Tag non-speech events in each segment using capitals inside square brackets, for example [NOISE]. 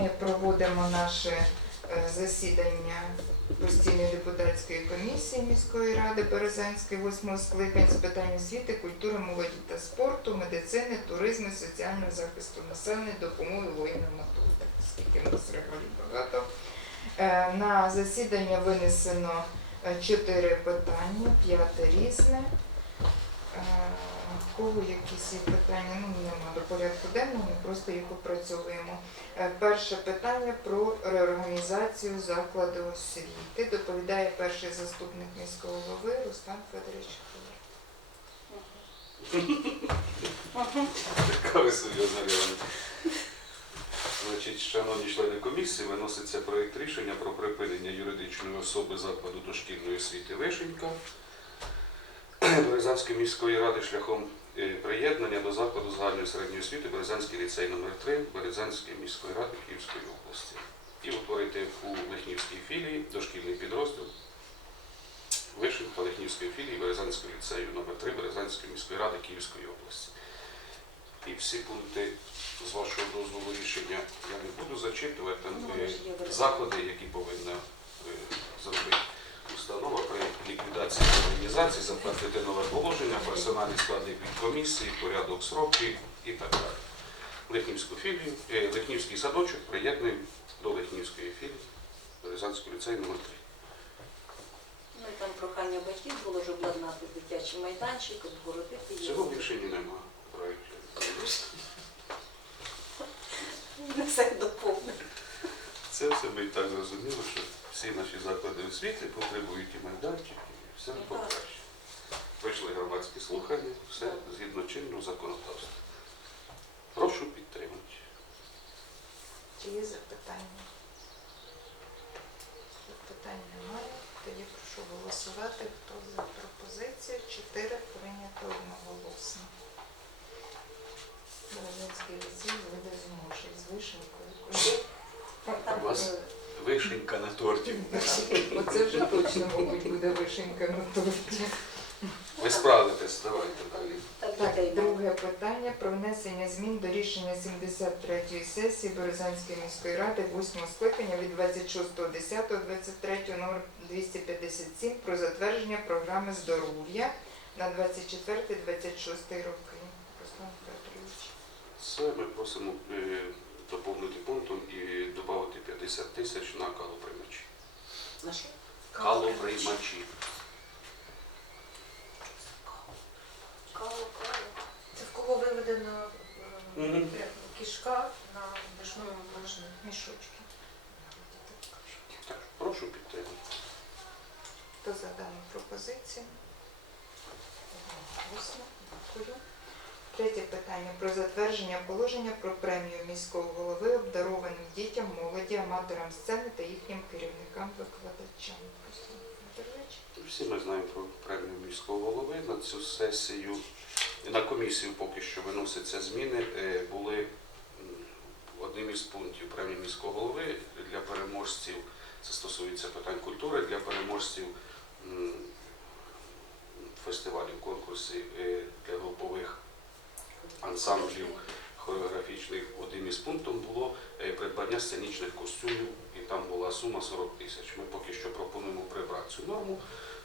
ми проводимо наше е, засідання постійної депутатської комісії міської ради Березанської 8 скликань з питань освіти, культури, молоді та спорту, медицини, туризму, соціального захисту населення, допомоги воїнам АТО. Скільки в нас регалій багато. Е, На засідання винесено е, чотири питання, п'яте різне. Кого якісь питання? Ну, нема до порядку денного, ми просто їх опрацьовуємо. Е, Перше питання про реорганізацію закладу освіти. Доповідає перший заступник міського голови Рустам Федорович Хвилер. Така серйозна. Значить, шановні члени комісії, виноситься проєкт рішення про припинення юридичної особи закладу дошкільної освіти Вишенька Березанської міської ради шляхом приєднання до закладу загальної середньої освіти Березанський ліцей номер 3 Березанської міської ради Київської області і утворити у Лихнівській філії дошкільний підрозділ Вишенька Лихнівської філії Березанського ліцею номер 3 Березанської міської ради Київської області. І всі пункти з вашого дозволу рішення я не буду зачитувати. Ну, е, заходи, які повинна ліквідації організації, затвердити нове положення, персональні склади підкомісії, порядок сроків і так далі. Лихнівську філію, е, Лихнівський садочок приєднуємо до Лихнівської філії Березанського ліцею номер 3. Ну і там прохання батьків було ж обладнати дитячий майданчик, обгородити Цього його. в рішенні немає проєкту. Не все доповнено. Це все ми і так зрозуміли, що всі наші заклади освіти потребують і майданчиків, все покраще. Пройшли громадські слухання, все згідно чинного законодавства. Прошу підтримати. Чи є запитання? Запитань немає. Тоді прошу голосувати. Хто за пропозицію? Чотири прийнято одноголосно. Березинський ліцей вийде з муші з вишенькою. Вишенька на торті. Оце вже точно, мабуть, буде вишенька на торті. Ви справитесь, давайте далі. Так, Так, друге питання про внесення змін до рішення 73-ї сесії Березанської міської ради 8 скликання від 26.10.23 номер 257 про затвердження програми здоров'я на 24-26 роки. Руслан Петрович. Це ми просимо е, доповнити пунктом і додати 50 тисяч на калоприймачі. На що? Калоприймачі. Це в кого виведено е, Мгм. кишка на дешну Мгм. Мішочки. Так, прошу підтримати. Хто за дану пропозицію? Голосно. Дякую. Третє питання про затвердження положення про премію міського голови обдарованим дітям, молоді, аматорам сцени та їхнім керівникам викладачам. Всі ми знаємо про премію міського голови. На цю сесію, на комісію поки що виносяться зміни. Е, Були одним із пунктів премії міського голови для переможців, це стосується питань культури, для переможців фестивалів, конкурсів е, для групових ансамблів хореографічних. Одним із пунктів було е, придбання сценічних костюмів, і там була сума 40 тисяч. Ми поки що пропонуємо прибрати цю норму,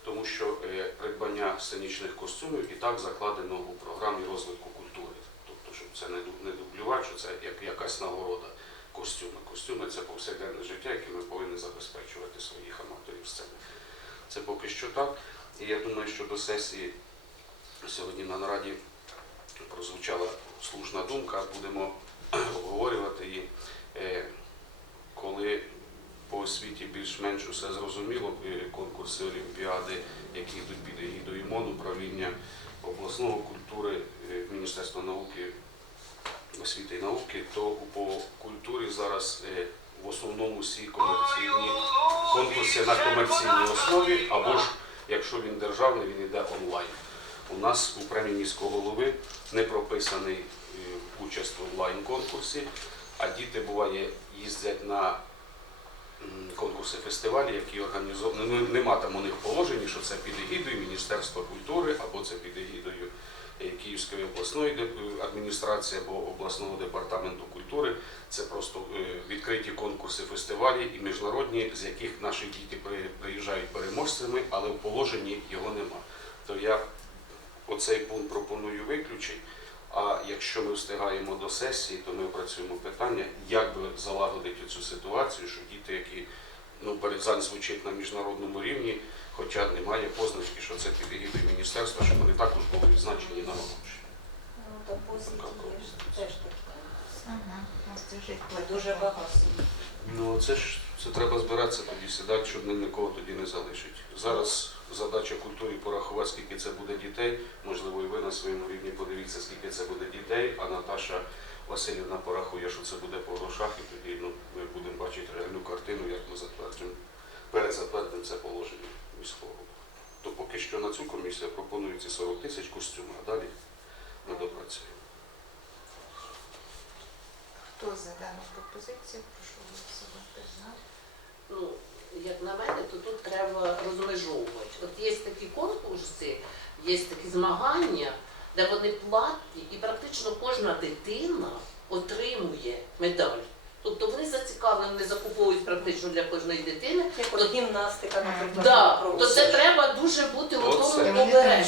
тому що е, придбання сценічних костюмів і так закладено у програмі розвитку культури. Тобто, щоб це не ду- не дублювати, це як якась нагорода костюми. Костюми це повсякденне життя, яке ми повинні забезпечувати своїх аматорів сцени. Це поки що так. І я думаю, що до сесії сьогодні на нараді прозвучала слушна думка, будемо [CLEARS THROAT] обговорювати її. Е, Коли по освіті більш-менш усе зрозуміло, е, конкурси Олімпіади, які йдуть під егідою МОН, управління обласного культури, е, Міністерства науки, освіти і науки, то по культурі зараз в основному всі комерційні конкурси на комерційній основі, або ж якщо він державний, він йде онлайн. У нас у премії міського голови не прописаний е, участь в онлайн-конкурсі, а діти буває їздять на конкурси фестивалі, які організовані. Ну, нема там у них положення, що це під егідою Міністерства культури або це під егідою е, Київської обласної адміністрації або обласного департаменту культури. Це просто е, відкриті конкурси, фестивалі і міжнародні, з яких наші діти приїжджають переможцями, але в положенні його нема. То я оцей пункт пропоную виключити. А якщо ми встигаємо до сесії, то ми опрацюємо питання, як би залагодити цю ситуацію, що діти, які ну, Березань звучить на міжнародному рівні, хоча немає позначки, що це під егідою міністерства, щоб вони також були відзначені на гроші. Ну, та позиції теж такі. Ага, Дуже багато. Ну це ж це треба збиратися тоді сідати, щоб ні- нікого тоді не залишить. Зараз задача культурі порахувати, скільки це буде дітей. Можливо, і ви на своєму рівні подивіться, скільки це буде дітей, а Наташа Васильівна порахує, що це буде по грошах, і тоді ну, ми будемо бачити реальну картину, як ми затверджуємо, перезатвердимо це положення міського. То поки що на цю комісію пропонується 40 тисяч костюмів, а далі ми допрацюємо. Хто за дану пропозицію? Прошу голосувати за. Як на мене, то тут треба розмежовувати. От є такі конкурси, є такі змагання, де вони платні, і практично кожна дитина отримує медаль. Тобто вони зацікавлені, вони закуповують практично для кожної дитини. Як от гімнастика, наприклад. Да, то це треба дуже бути готовим ми-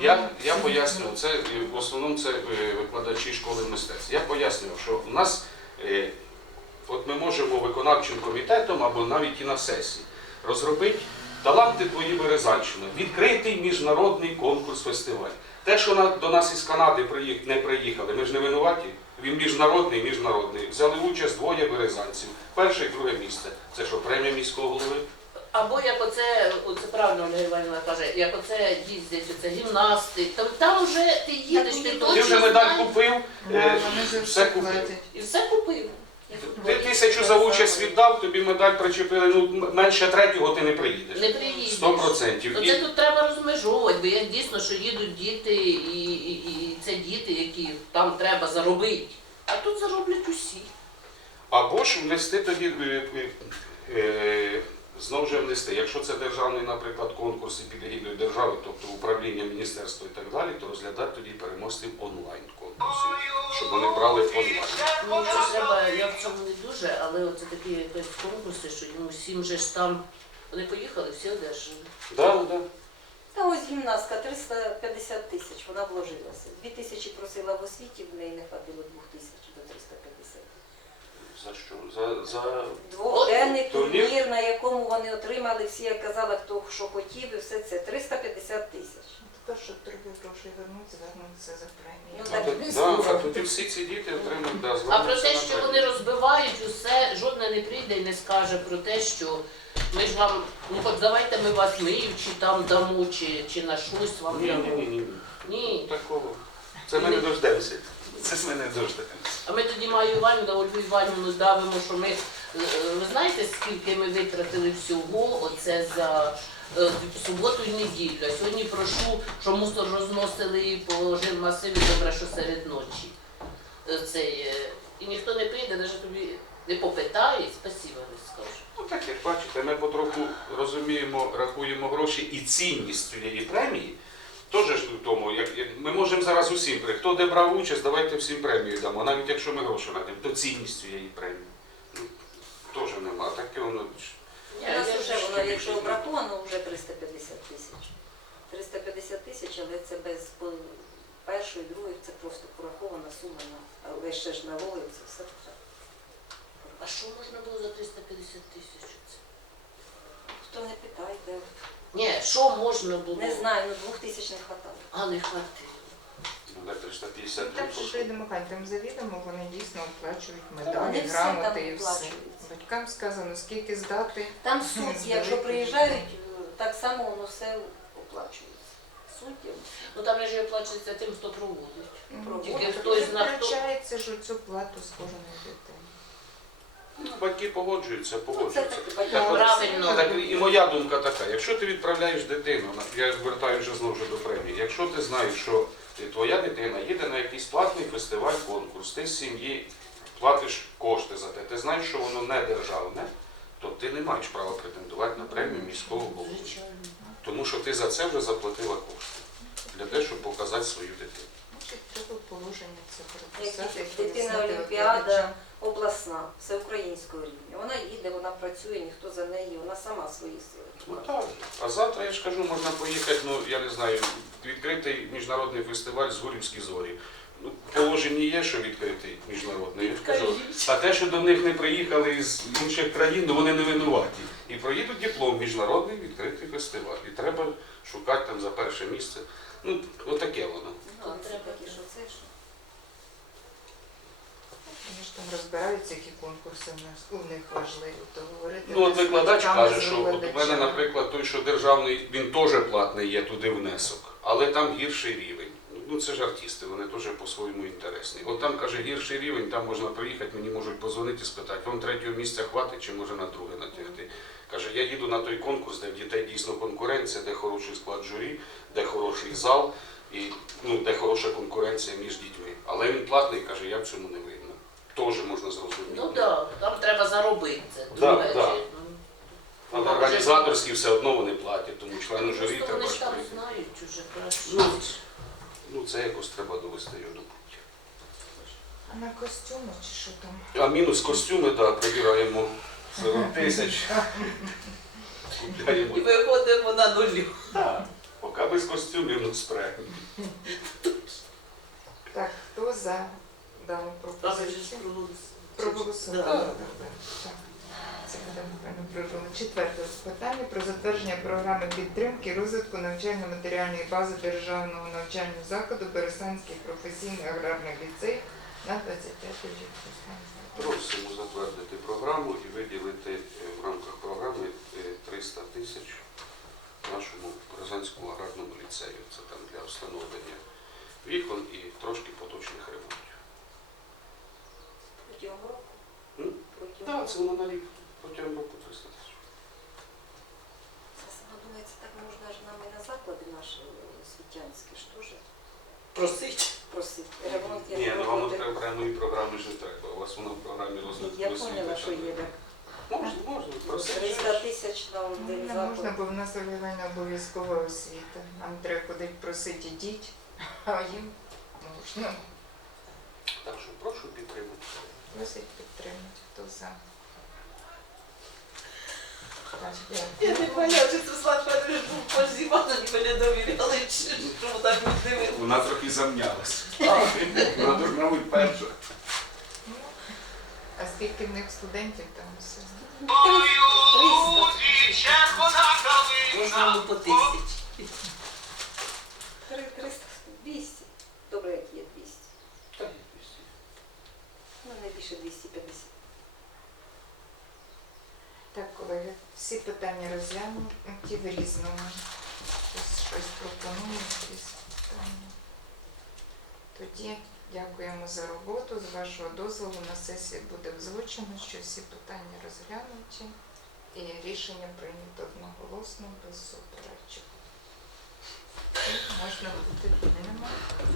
Я, я пояснюю, це е, в основному це е, викладачі школи мистецтв. Я пояснюю, що в нас е, от ми можемо виконавчим комітетом або навіть і на сесії розробити таланти твої Березанщини, відкритий міжнародний конкурс фестиваль. Те, що до нас із Канади не приїхали, ми ж не винуваті. Він міжнародний, міжнародний. Взяли участь двоє березанців. Перше і друге місце. Це що, премія міського голови? Або як оце, оце правильно Ольга Іванівна каже, як оце їздять, оце гімнасти, то там вже ти їдеш, ти Ти Ти вже медаль купив, е, все купив. і все купив. Ти тисячу за участь віддав, тобі медаль причепили, ну менше третього ти не приїдеш. Не приїдеш. Сто процентів. І це тут треба розмежовувати, бо як дійсно, що їдуть діти, і, і, і це діти, які там треба заробити. А тут зароблять усі. або ж внести тоді е, е, е, знову ж внести. Якщо це державний, наприклад, конкурс і під егідою держави, тобто управління, міністерство і так далі, то розглядати тоді переможців онлайн конкурсів, щоб вони брали онлайн. Ну це треба, я в цьому не дуже, але оце такі якісь конкурси, що йому всім же ж там. Вони поїхали, всі одержали. Да, да. Та ось гімнастка 350 тисяч, вона вложилася. Дві тисячі просила в освіті, в неї не хватило двох тисяч до 350. За що? За, за... Двохденний турнір? турнір, на якому вони отримали, всі як казали, хто що хотів, і все це 350 тисяч. Тепер, щоб треба гроші вернути, звернутися за премію. Ну, А, так да, а тоді всі ці діти отримують да, А про звернуться те, на що премію. вони розбивають усе, жодне не прийде і не скаже про те, що ми ж вам, ну хоч давайте ми вас миючи там дамо, чи, чи на щось вам Ні, ні, дамо. ні, ні. Ні. Такого. Це ми не дождемося. Це ми не дождемося. А ми тоді Маю Іванівну, Ольгу Іванівну давимо, що ми, е, ви знаєте, скільки ми витратили всього оце за е, суботу і неділю. А сьогодні прошу, що мусор розносили і по жилмасиві, добре, що серед ночі. Е, Цей, е, і ніхто не прийде, навіть тобі не попитає, спасіба не скаже. Ну так як бачите, ми потроху розуміємо, рахуємо гроші і цінність цієї премії. Теж ж в тому, як як ми можемо зараз усім при хто де брав участь, давайте всім премію дамо. Навіть якщо ми гроші надаємо, то цінність цієї премії. Ну, теж нема. Таке воно. У нас вже воно, якщо обраховано, вже 350 тисяч. 350 тисяч, але це без по- першої, другої, це просто порахована сума, на, але ще ж на вулиці, все так. А що можна було за 350 тисяч? Хто не питає, де. Ні, що можна було? Не знаю, ну двох тисяч не хватало. А не хватило. Ну, так, 350 Ну, Так що ж йдемо там завідомо, вони дійсно оплачують медалі, вони грамоти там і все. Батькам сказано, скільки здати. Там судді, [LAUGHS] якщо приїжджають, так само воно все оплачується. Суддям. Ну там же оплачується тим, хто проводить. Ну, Тільки хтось знає, хто- втрачається ж цю плату з кожної дитини. Ну, батьки погоджуються, Ну, це погоджуються. Так, от, Правильно. Так, і моя думка така, якщо ти відправляєш дитину, на- я звертаю вже знову ж до премії, якщо ти знаєш, що твоя дитина їде на якийсь платний фестиваль, конкурс, ти з сім'ї платиш кошти за те, ти знаєш, що воно не державне, то ти не маєш права претендувати на премію міського голови. Тому що ти за це вже заплатила кошти. для того, щоб показати свою дитину. Положення це прописати. дитина Олімпіада. Обласна, всеукраїнського рівня. Вона їде, вона працює, ніхто за неї, вона сама свої сили. Ну так. А завтра, я ж кажу, можна поїхати, ну я не знаю, відкритий міжнародний фестиваль з Гурівські зорі. Ну, в є, що відкритий міжнародний. Я ж кажу, а те, що до них не приїхали з інших країн, ну вони не винуваті. І проїдуть диплом міжнародний відкритий фестиваль. І треба шукати там за перше місце. Ну, отаке воно. Ну, а це такі, що це що. Вони ж там розбираються, які конкурси у нас у них важливі, то говорити. Ну, от викладач каже, з що от у мене, викладачами. наприклад, той, що державний, він теж платний є туди внесок, але там гірший рівень. Ну це ж артисти, вони теж по-своєму інтересні. От там каже гірший рівень, там можна приїхати, мені можуть позвонити і спитати, вам третього місця хватить чи може на друге натягти. Каже, я їду на той конкурс, де в дітей дійсно конкуренція, де хороший склад журі, де хороший зал і ну, де хороша конкуренція між дітьми. Але він платний, каже, я в цьому не винна. Теж можна зрозуміти. Ну так, там треба заробити це. Да, да. чи, ну, Але Може, організаторські все одно вони платять, тому члену журі Просто треба вони ж ж там прийти. знають уже Ну, краще. Ну, це якось треба довести його до пуття. А на костюми чи що там? А мінус костюми, да, прибираємо 40 тисяч. [LAUGHS] Купляємо. І виходимо на нулі. Так, поки без костюмів, ну спре. Так, хто за дану пропозицію? Да. Так, так, так. Це буде. Четверте питання про затвердження програми підтримки розвитку навчально-матеріальної бази державного навчального закладу Бересанський професійний аграрний ліцей на 25 рік. Просимо затвердити програму і виділити е, в рамках програми е, 300 тисяч нашому Березанському аграрному ліцею. Це там для встановлення вікон і трошки поточних ремонтів. Протягом року. М? Протягом Так, року. це воно на рік протягом року 300 тисяч. Це саме думається, так можна ж нам і на заклади наші е, освітянські ж теж Просить. просити. Ремонт я Ні, ну проводив. треба прямої програми ж не треба. У вас воно в програмі розвитку Я освіти. поняла, що є. так. Можна, можна. Просити. 300 тисяч на один Не можна, заклад. бо в нас Олівальна обов'язкова освіта. Нам треба ходити просити ідіть, [LAUGHS] а їм можна. Так що прошу підтримати. Просить підтримати, хто за. Я не поняла, чи Світлана Федорович був позівана, ніби не довіряли, чи що так не дивилися. Вона трохи замнялась. Вона должна бути перша. А скільки в них студентів там все? 300. Можна по тисячі. 1250. Так, колеги, всі питання розглянуті в різному. Хтось щось пропонує, якісь питання. Тоді дякуємо за роботу. З вашого дозволу на сесії буде озвучено, що всі питання розглянуті і рішення прийнято одноголосно без суперечок. Можна бути немає.